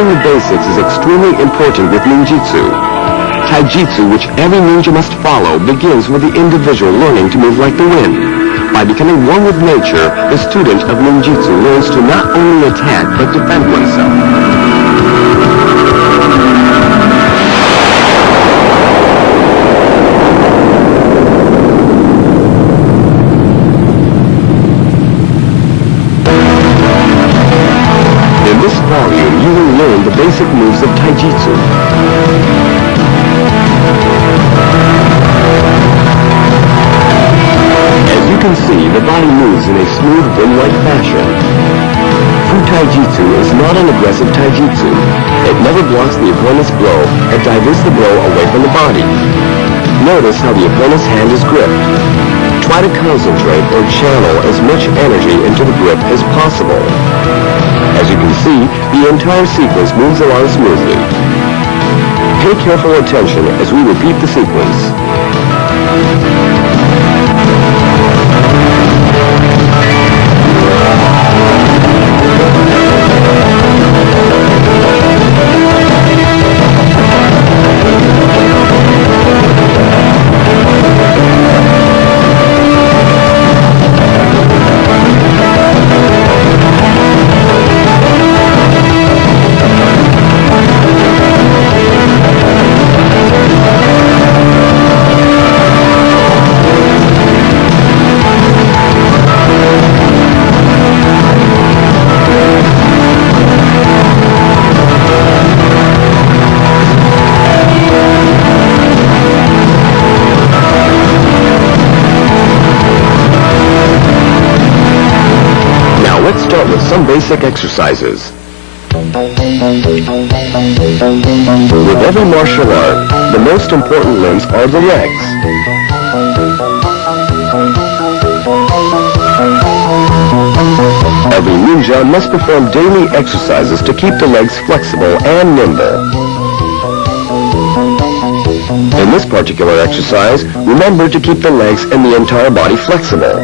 learning the basics is extremely important with ninjutsu. Taijutsu, which every ninja must follow, begins with the individual learning to move like the wind. By becoming one with nature, the student of ninjutsu learns to not only attack but defend oneself. In this volume, you will learn the basic moves of Taijutsu. As you can see, the body moves in a smooth, wind-like fashion. True Taijutsu is not an aggressive Taijutsu. It never blocks the opponent's blow and diverts the blow away from the body. Notice how the opponent's hand is gripped. Try to concentrate or channel as much energy into the grip as possible. As you can see, the entire sequence moves along smoothly. Pay careful attention as we repeat the sequence. Let's start with some basic exercises. With every martial art, the most important limbs are the legs. Every ninja must perform daily exercises to keep the legs flexible and nimble. In this particular exercise, remember to keep the legs and the entire body flexible.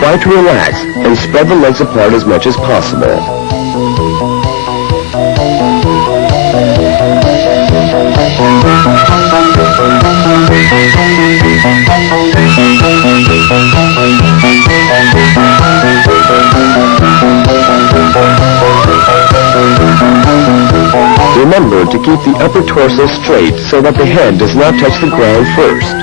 Try to relax and spread the legs apart as much as possible. Remember to keep the upper torso straight so that the head does not touch the ground first.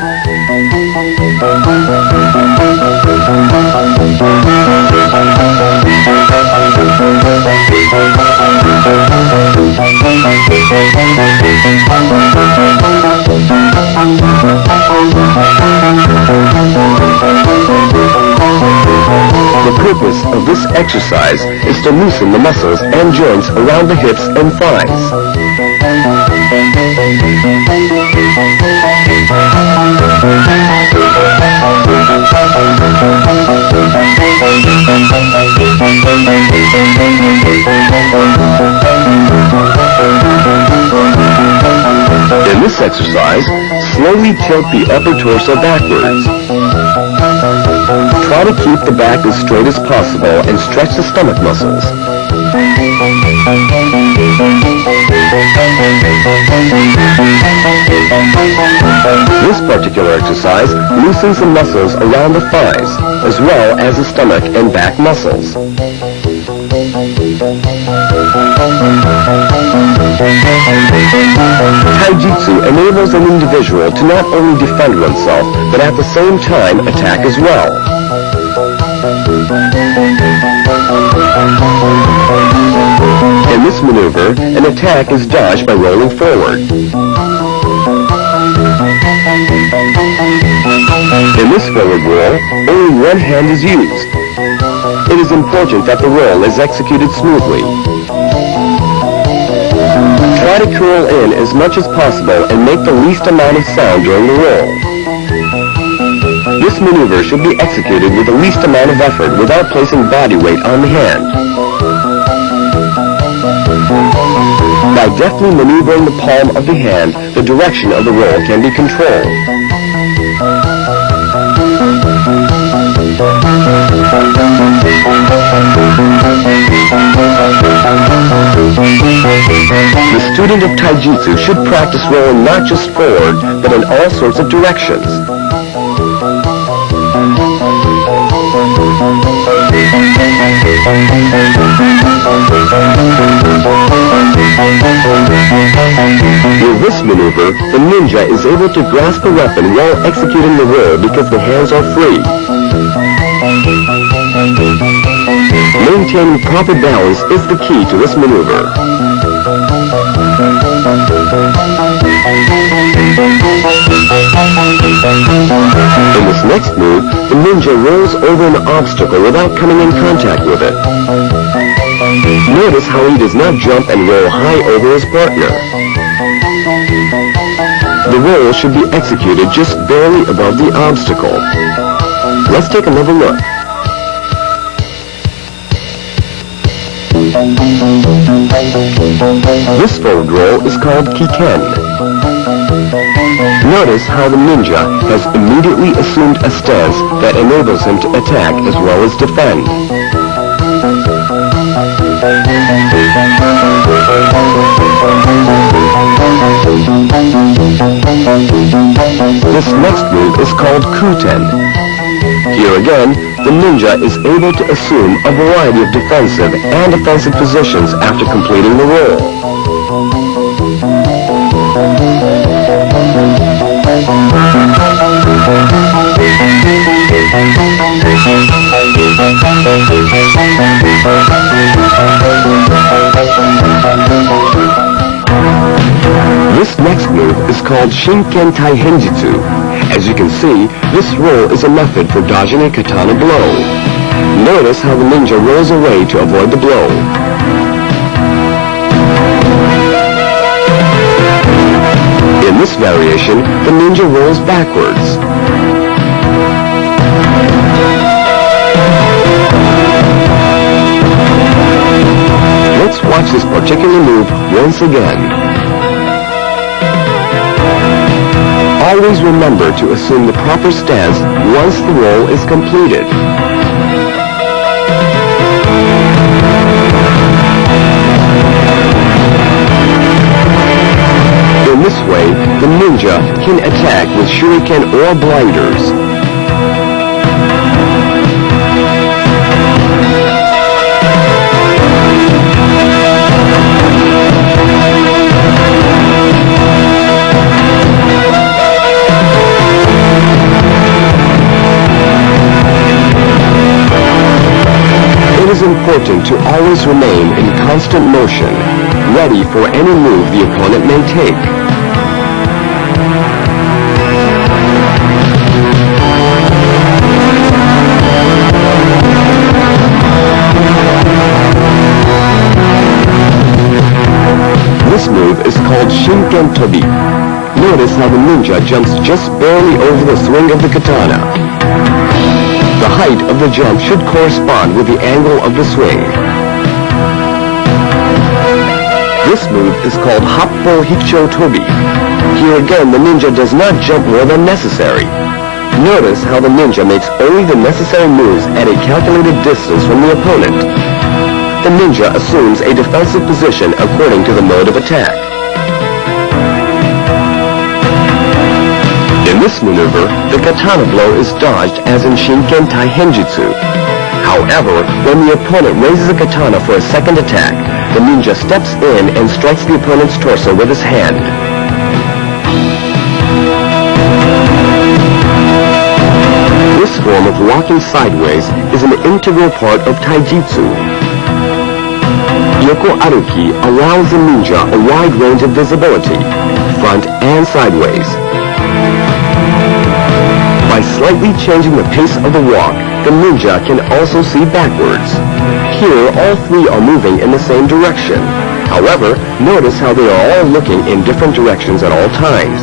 The purpose of this exercise is to loosen the muscles and joints around the hips and thighs. In this exercise, slowly tilt the upper torso backwards. Try to keep the back as straight as possible and stretch the stomach muscles. This particular exercise loosens the muscles around the thighs, as well as the stomach and back muscles. Taijutsu enables an individual to not only defend oneself, but at the same time attack as well. In this maneuver, an attack is dodged by rolling forward. In this forward roll, only one hand is used. It is important that the roll is executed smoothly. Try to curl in as much as possible and make the least amount of sound during the roll. This maneuver should be executed with the least amount of effort without placing body weight on the hand. By deftly maneuvering the palm of the hand, the direction of the roll can be controlled. student of taijutsu should practice rolling not just forward, but in all sorts of directions. With this maneuver, the ninja is able to grasp a weapon while executing the roll because the hands are free. Maintaining proper balance is the key to this maneuver. In this next move, the ninja rolls over an obstacle without coming in contact with it. Notice how he does not jump and roll high over his partner. The roll should be executed just barely above the obstacle. Let's take another look. This forward roll is called kiken. Notice how the ninja has immediately assumed a stance that enables him to attack as well as defend. This next move is called kuten. Here again, the ninja is able to assume a variety of defensive and offensive positions after completing the roll. This next move is called Shinken Taihenjutsu. As you can see, this roll is a method for dodging a katana blow. Notice how the ninja rolls away to avoid the blow. In this variation, the ninja rolls backwards. Let's watch this particular move once again. Always remember to assume the proper stance once the roll is completed. In this way, the ninja can attack with shuriken or blinders. It is important to always remain in constant motion, ready for any move the opponent may take. This move is called Shinken Tobi. Notice how the ninja jumps just barely over the swing of the katana. The height of the jump should correspond with the angle of the swing. This move is called Happo Hicho Tobi. Here again, the ninja does not jump more than necessary. Notice how the ninja makes only the necessary moves at a calculated distance from the opponent. The ninja assumes a defensive position according to the mode of attack. In this maneuver, the katana blow is dodged as in Shinken Taihenjutsu. However, when the opponent raises a katana for a second attack, the ninja steps in and strikes the opponent's torso with his hand. This form of walking sideways is an integral part of taijutsu. Yoko Aruki allows the ninja a wide range of visibility, front and sideways. By slightly changing the pace of the walk, the ninja can also see backwards. Here, all three are moving in the same direction. However, notice how they are all looking in different directions at all times.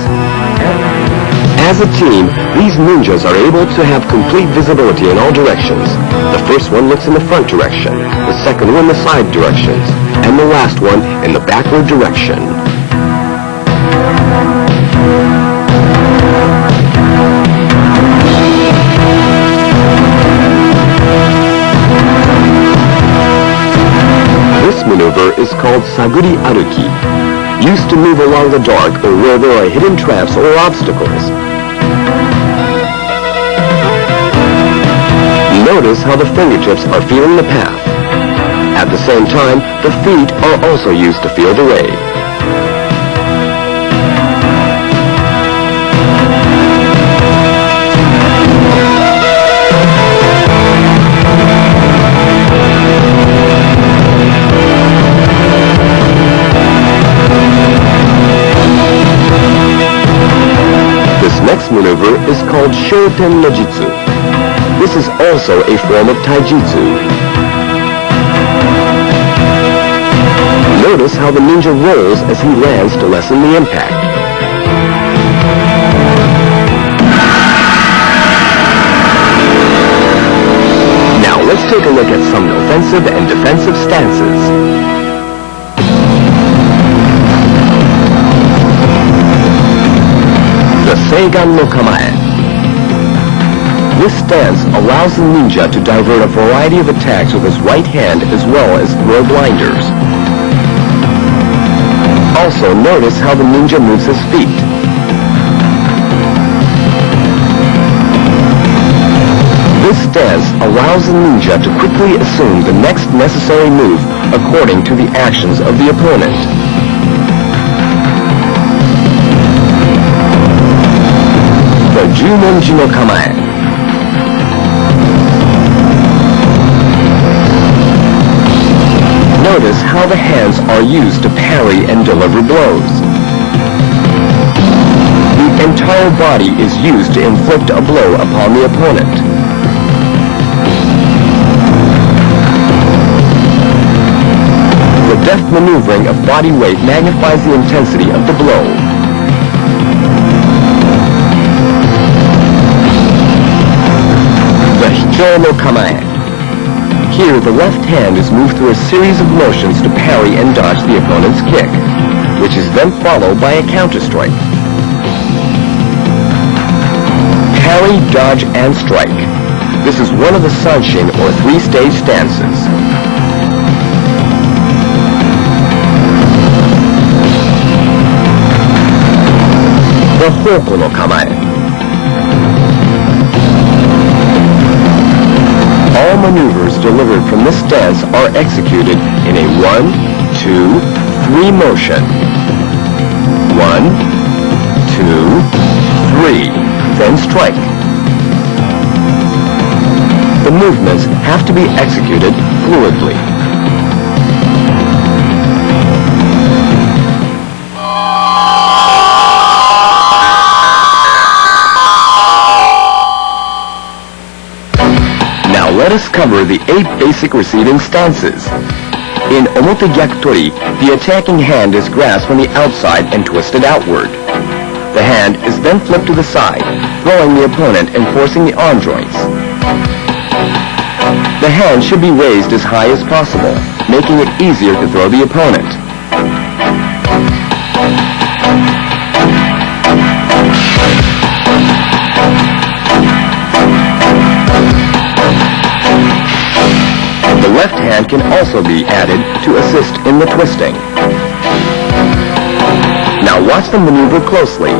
As a team, these ninjas are able to have complete visibility in all directions. The first one looks in the front direction, the second one the side directions, and the last one in the backward direction. This maneuver is called Saguri Aruki. used to move along the dark or where there are hidden traps or obstacles. Notice how the fingertips are feeling the path. At the same time, the feet are also used to feel the way. This next maneuver is called Shoten no Jitsu. This is also a form of taijutsu. Notice how the ninja rolls as he lands to lessen the impact. Now let's take a look at some offensive and defensive stances. The Seigan no Kamae. This stance allows the ninja to divert a variety of attacks with his right hand as well as throw blinders. Also notice how the ninja moves his feet. This stance allows the ninja to quickly assume the next necessary move according to the actions of the opponent. The Jumonji no Kamae. Notice how the hands are used to parry and deliver blows. The entire body is used to inflict a blow upon the opponent. The deft maneuvering of body weight magnifies the intensity of the blow. The Hikyo no Kamae. Here, the left hand is moved through a series of motions to parry and dodge the opponent's kick, which is then followed by a counter-strike. Parry, dodge, and strike. This is one of the Sanshin or three-stage stances. The Hoko no Kamae. All maneuvers delivered from this stance are executed in a 1, 2, 3 motion. 1, 2, 3, then strike. The movements have to be executed fluidly. Let us cover the 8 basic receiving stances. In Omote Gyakutori, the attacking hand is grasped from the outside and twisted outward. The hand is then flipped to the side, throwing the opponent and forcing the arm joints. The hand should be raised as high as possible, making it easier to throw the opponent. The left hand can also be added to assist in the twisting. Now watch the maneuver closely.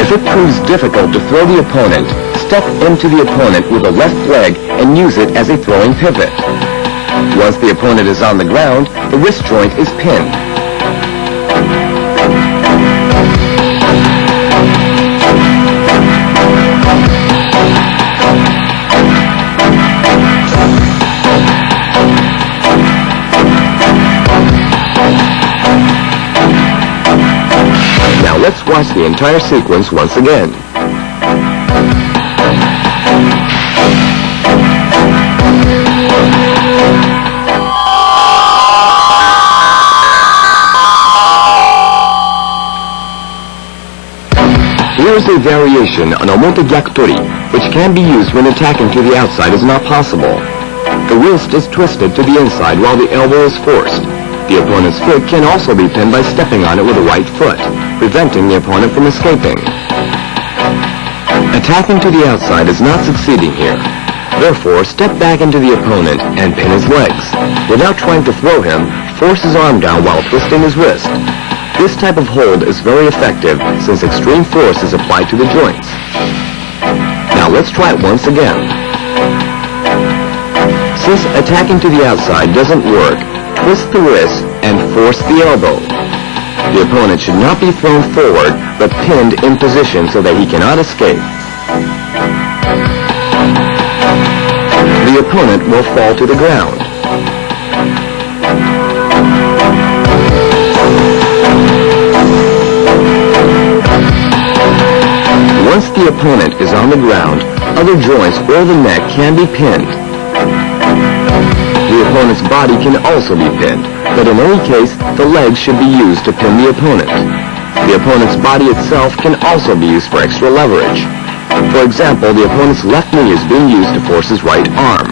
If it proves difficult to throw the opponent, step into the opponent with the left leg and use it as a throwing pivot. Once the opponent is on the ground, the wrist joint is pinned. Now let's watch the entire sequence once again. Here is a variation on Omote Gyakutori, which can be used when attacking to the outside is not possible. The wrist is twisted to the inside while the elbow is forced. The opponent's foot can also be pinned by stepping on it with the right foot. preventing the opponent from escaping. Attacking to the outside is not succeeding here. Therefore, step back into the opponent and pin his legs. Without trying to throw him, force his arm down while twisting his wrist. This type of hold is very effective since extreme force is applied to the joints. Now let's try it once again. Since attacking to the outside doesn't work, twist the wrist and force the elbow. The opponent should not be thrown forward, but pinned in position so that he cannot escape. The opponent will fall to the ground. Once the opponent is on the ground, other joints or the neck can be pinned. The opponent's body can also be pinned, but in any case, the legs should be used to pin the opponent. The opponent's body itself can also be used for extra leverage. For example, the opponent's left knee is being used to force his right arm.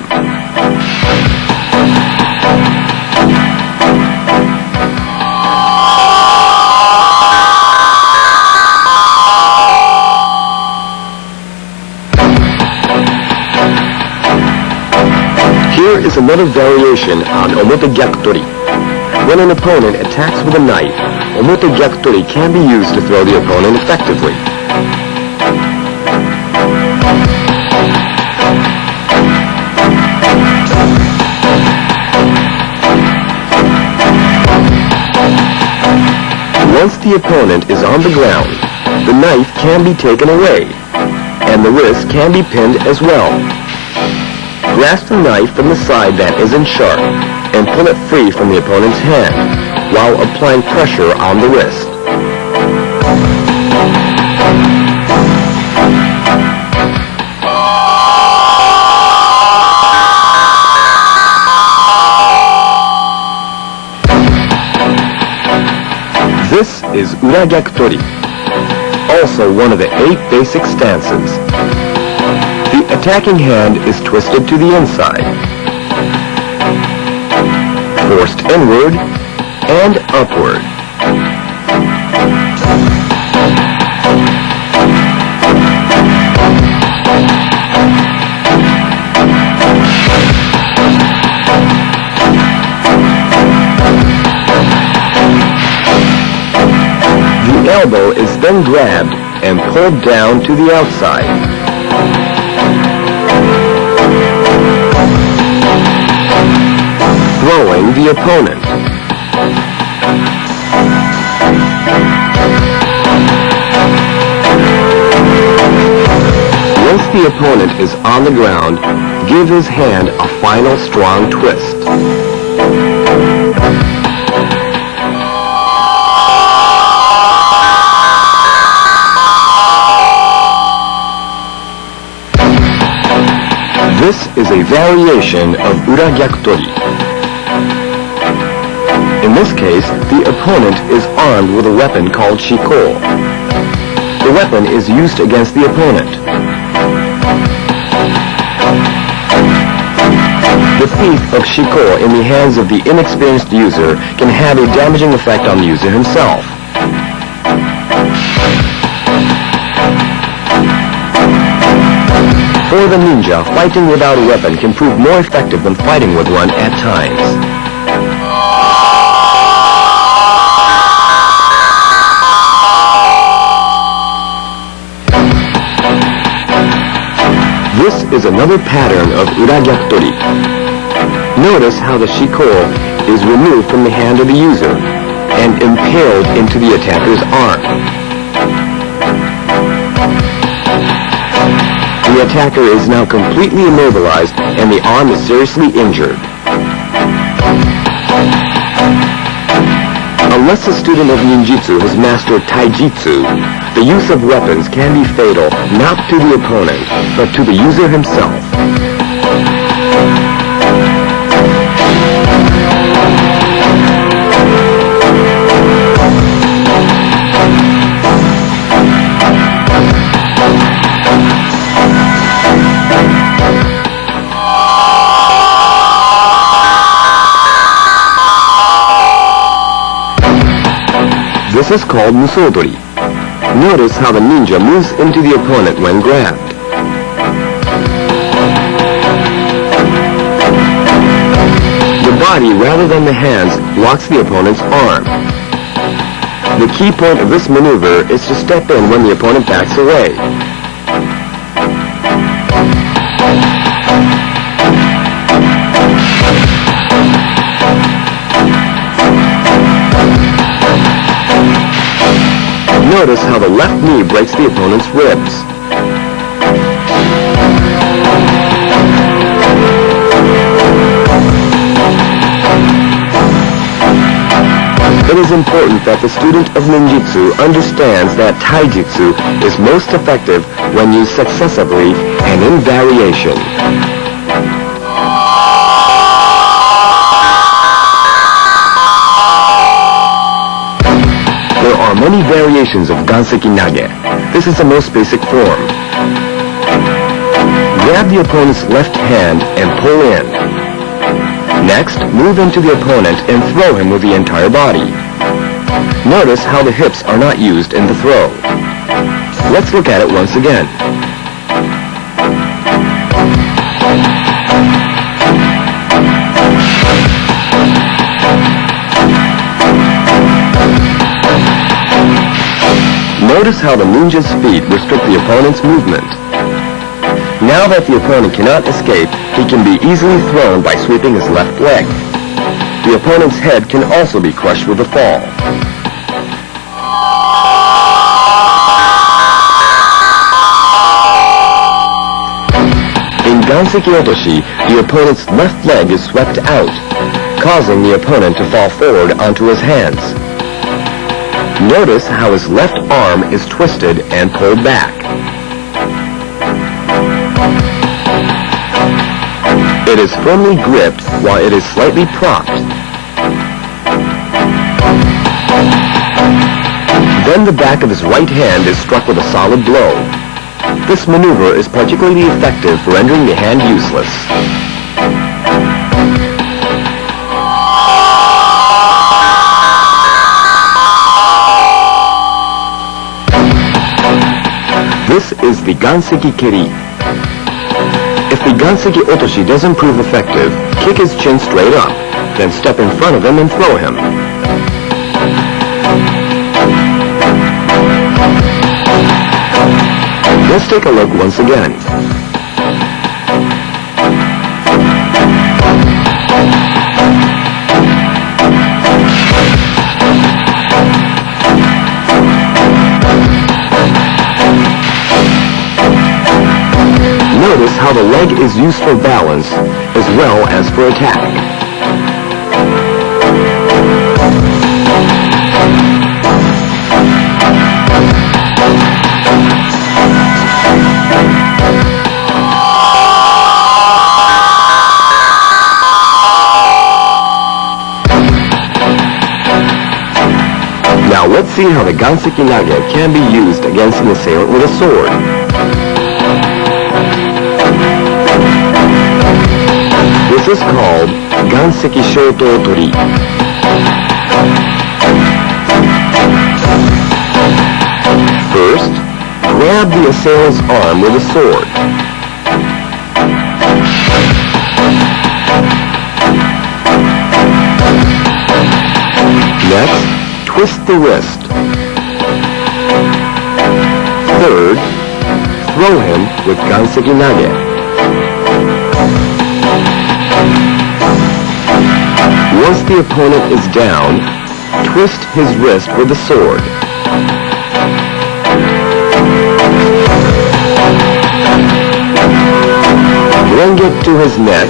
Here is another variation on omote gyakutori. When an opponent attacks with a knife, omote gyakutori can be used to throw the opponent effectively. Once the opponent is on the ground, the knife can be taken away, and the wrist can be pinned as well. Grasp the knife from the side that isn't sharp, and pull it free from the opponent's hand, while applying pressure on the wrist. This is ura gyakutori, also one of the 8 basic stances. The attacking hand is twisted to the inside, forced inward and upward. The elbow is then grabbed and pulled down to the outside. Throwing the opponent. Once the opponent is on the ground, give his hand a final strong twist. This is a variation of ura gyakutori. In this case, the opponent is armed with a weapon called shiko. The weapon is used against the opponent. The thief of shiko in the hands of the inexperienced user can have a damaging effect on the user himself. For the ninja, fighting without a weapon can prove more effective than fighting with one at times. This is another pattern of ura gyakutori. Notice how the shiko is removed from the hand of the user and impaled into the attacker's arm. The attacker is now completely immobilized and the arm is seriously injured. Unless a student of ninjutsu has mastered taijutsu, the use of weapons can be fatal not to the opponent, but to the user himself. This is called musodori. Notice how the ninja moves into the opponent when grabbed. The body rather than the hands blocks the opponent's arm. The key point of this maneuver is to step in when the opponent backs away. Notice how the left knee breaks the opponent's ribs. It is important that the student of ninjutsu understands that taijutsu is most effective when used successively and in variation. There are many variations of ganseki nage. This is the most basic form. Grab the opponent's left hand and pull in. Next, move into the opponent and throw him with the entire body. Notice how the hips are not used in the throw. Let's look at it once again. Notice how the ninja's feet restrict the opponent's movement. Now that the opponent cannot escape, he can be easily thrown by sweeping his left leg. The opponent's head can also be crushed with a fall. In ganseki otoshi, the opponent's left leg is swept out, causing the opponent to fall forward onto his hands. Notice how his left arm is twisted and pulled back. It is firmly gripped while it is slightly propped. Then the back of his right hand is struck with a solid blow. This maneuver is particularly effective for rendering the hand useless. This is the ganseki keri. If the ganseki otoshi doesn't prove effective, kick his chin straight up, then step in front of him and throw him. Let's take a look once again. Notice how the leg is used for balance as well as for attack. Now let's see how the ganseki nage can be used against an assailant with a sword. This is called ganseki shoto tori. First, grab the assailant's arm with a sword. Next, twist the wrist. Third, throw him with ganseki nage. Once the opponent is down, twist his wrist with the sword. Then get to his neck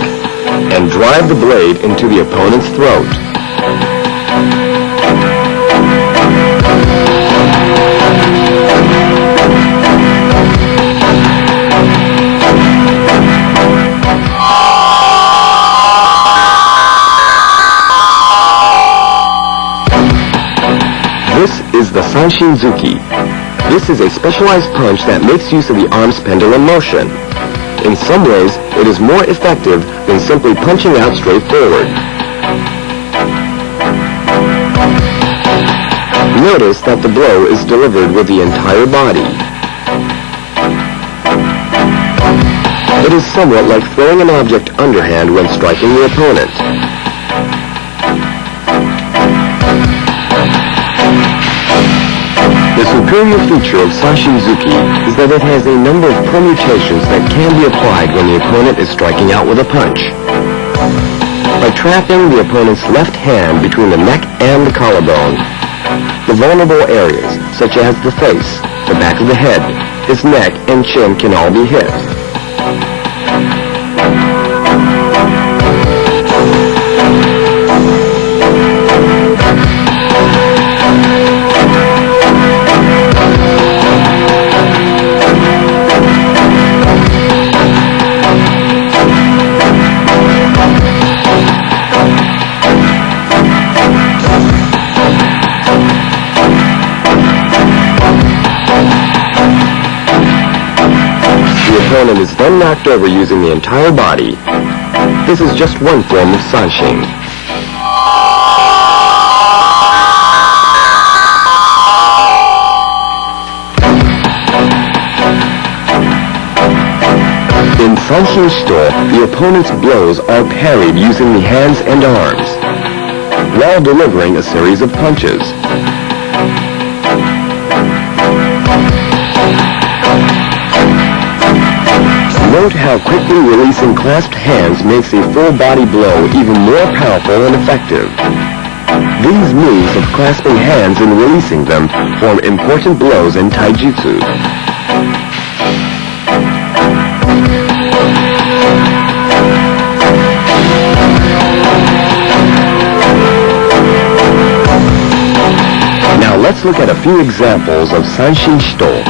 and drive the blade into the opponent's throat. This is the Sanshinzuki. This is a specialized punch that makes use of the arm's pendulum motion. In some ways, it is more effective than simply punching out straight forward. Notice that the blow is delivered with the entire body. It is somewhat like throwing an object underhand when striking the opponent. The superior feature of Sashinzuki is that it has a number of permutations that can be applied when the opponent is striking out with a punch. By trapping the opponent's left hand between the neck and the collarbone, the vulnerable areas, such as the face, the back of the head, his neck, and chin can all be hit. The opponent is then knocked over using the entire body. This is just one form of sanshin. In sanshin shito, the opponent's blows are parried using the hands and arms, while delivering a series of punches. Note how quickly releasing clasped hands makes a full-body blow even more powerful and effective. These moves of clasping hands and releasing them form important blows in taijutsu. Now let's look at a few examples of sanshin shito.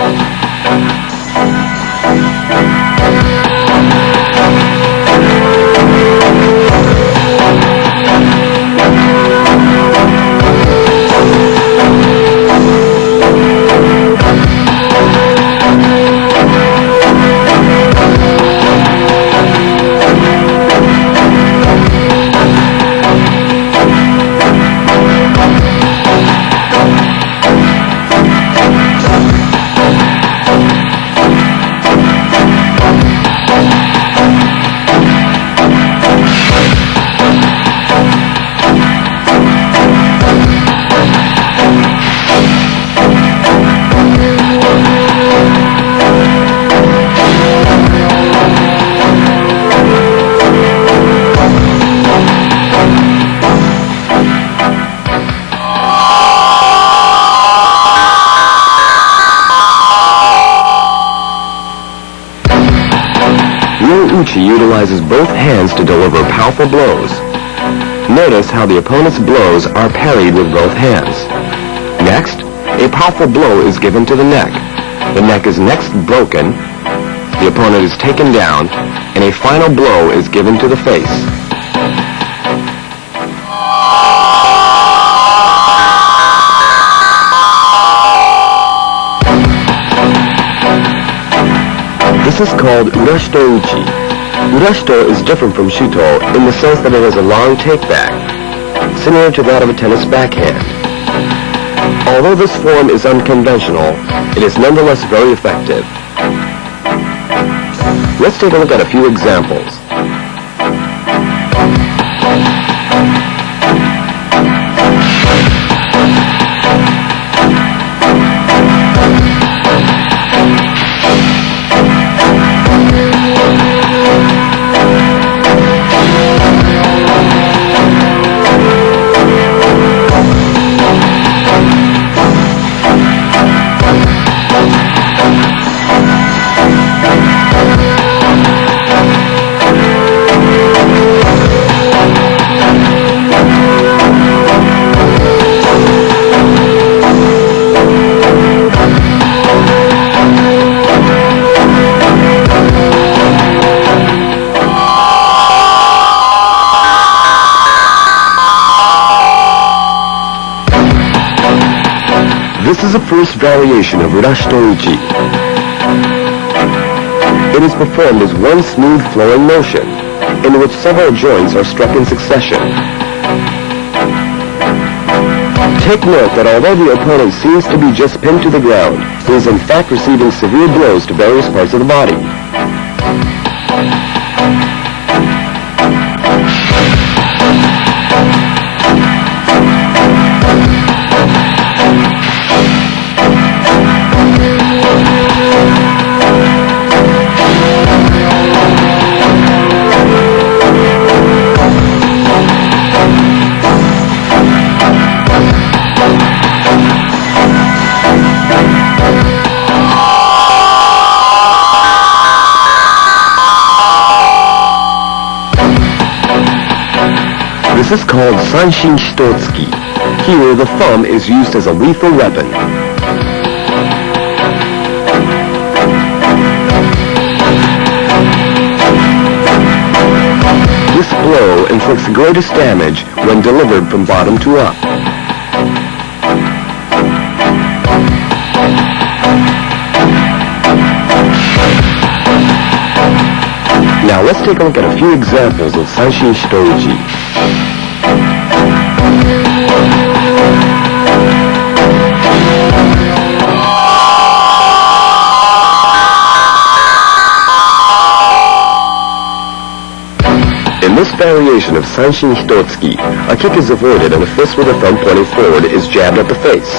Uchi utilizes both hands to deliver powerful blows. Notice how the opponent's blows are parried with both hands. Next, a powerful blow is given to the neck. The neck is next broken, the opponent is taken down, and a final blow is given to the face. This is called urashito uchi. Urashito is different from shuto in the sense that it has a long take-back, similar to that of a tennis backhand. Although this form is unconventional, it is nonetheless very effective. Let's take a look at a few examples. This is a first variation of urashito uchi. It is performed as one smooth flowing motion, in which several joints are struck in succession. Take note that although the opponent seems to be just pinned to the ground, he is in fact receiving severe blows to various parts of the body. This is called Sanshin Shitotsuki. Here, the thumb is used as a lethal weapon. This blow inflicts the greatest damage when delivered from bottom to up. Now let's take a look at a few examples of Sanshin Shitoji. In this variation of Sanshin Hitotsuki, a kick is avoided and a fist with a thumb pointing forward is jabbed at the face.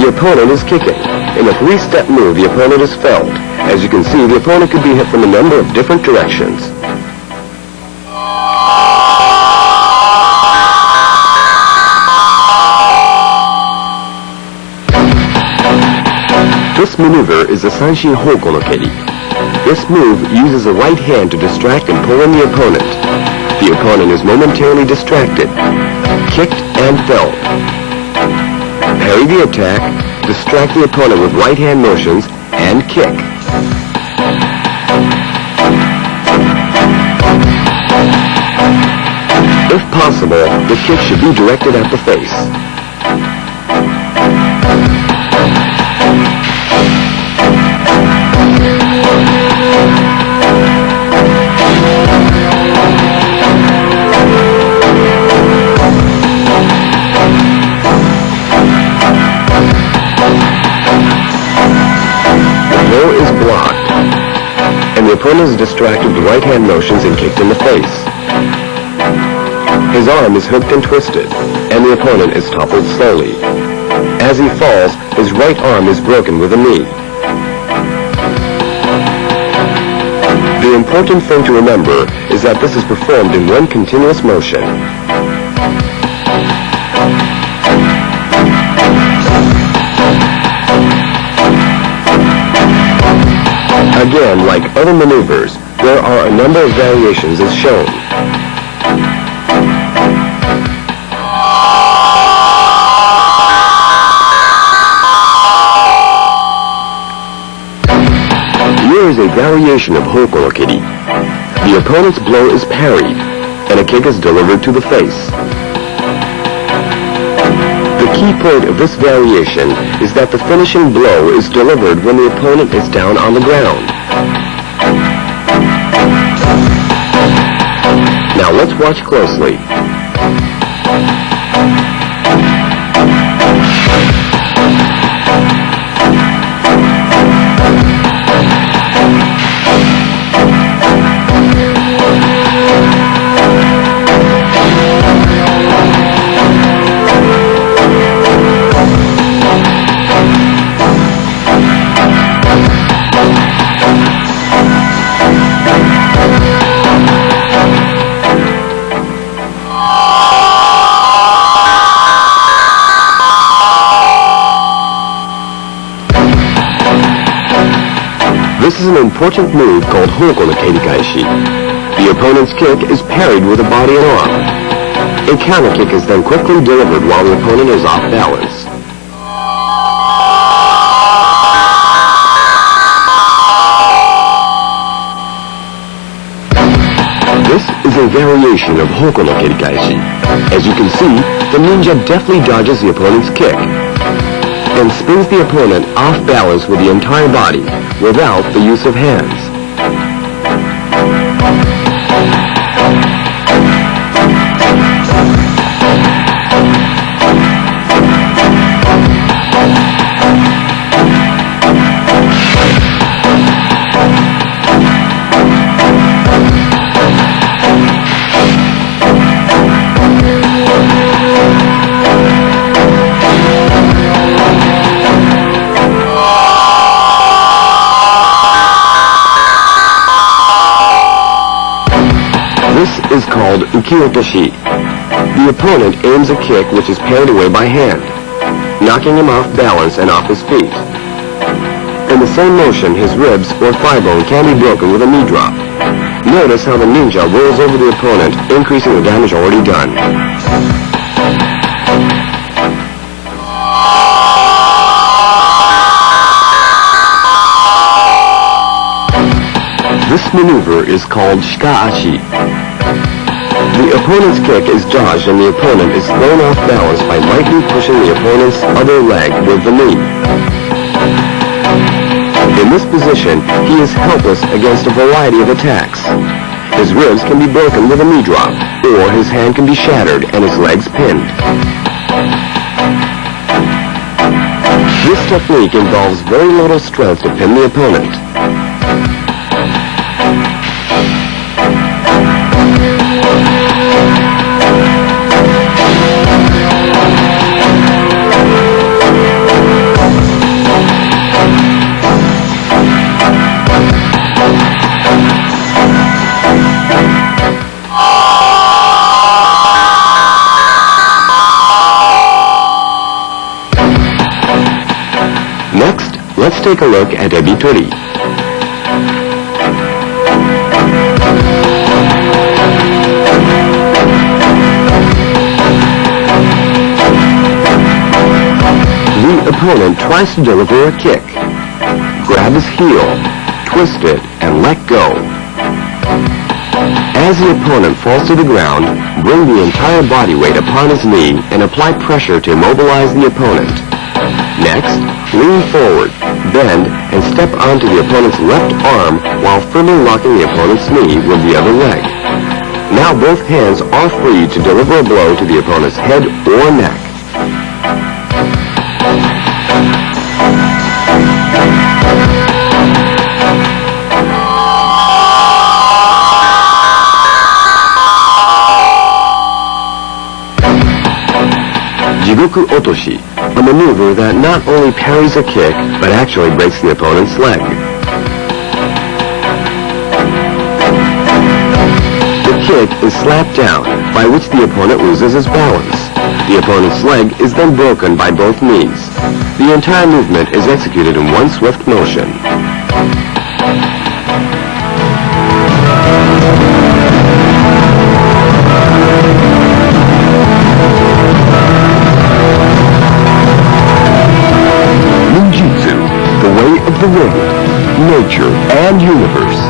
The opponent is kicking. In a three-step move, the opponent is felled. As you can see, the opponent could be hit from a number of different directions. This maneuver is the Sanshin Hoko no Keri. This move uses the right hand to distract and pull in the opponent. The opponent is momentarily distracted, kicked and felled. Parry the attack, distract the opponent with right hand motions, and kick. If possible, the kick should be directed at the face. The opponent is distracted with right-hand motions and kicked in the face. His arm is hooked and twisted, and the opponent is toppled slowly. As he falls, his right arm is broken with a knee. The important thing to remember is that this is performed in one continuous motion. Again, like other maneuvers, there are a number of variations as shown. Here is a variation of Hoko no Keri. The opponent's blow is parried, and a kick is delivered to the face. The key point of this variation is that the finishing blow is delivered when the opponent is down on the ground. Now let's watch closely. This is an important move called Hoko no Kerikaishi. The opponent's kick is parried with a body and arm. A counter kick is then quickly delivered while the opponent is off balance. This is a variation of Hoko no Kerikaishi. As you can see, the ninja deftly dodges the opponent's kick and spins the opponent off balance with the entire body, without the use of hands. Ukiotoshi. The opponent aims a kick which is parried away by hand, knocking him off balance and off his feet. In the same motion, his ribs or thigh bone can be broken with a knee drop. Notice how the ninja rolls over the opponent, increasing the damage already done. This maneuver is called shikaashi. The opponent's kick is dodged and the opponent is thrown off balance by lightly pushing the opponent's other leg with the knee. In this position, he is helpless against a variety of attacks. His ribs can be broken with a knee drop, or his hand can be shattered and his legs pinned. This technique involves very little strength to pin the opponent. Next, let's take a look at ebitori. The opponent tries to deliver a kick. Grab his heel, twist it, and let go. As the opponent falls to the ground, bring the entire body weight upon his knee and apply pressure to immobilize the opponent. Next, lean forward, bend, and step onto the opponent's left arm while firmly locking the opponent's knee with the other leg. Now both hands are free to deliver a blow to the opponent's head or neck. Jigoku Otoshi, a maneuver that not only parries a kick, but actually breaks the opponent's leg. The kick is slapped down, by which the opponent loses his balance. The opponent's leg is then broken by both knees. The entire movement is executed in one swift motion. The world, nature, and universe.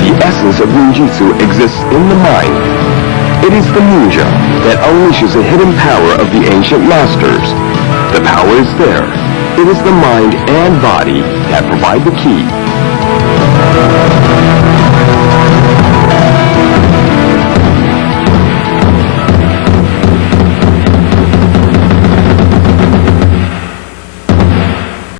The essence of ninjutsu exists in the mind. It is the ninja that unleashes a hidden power of the ancient masters. The power is there. It is the mind and body that provide the key.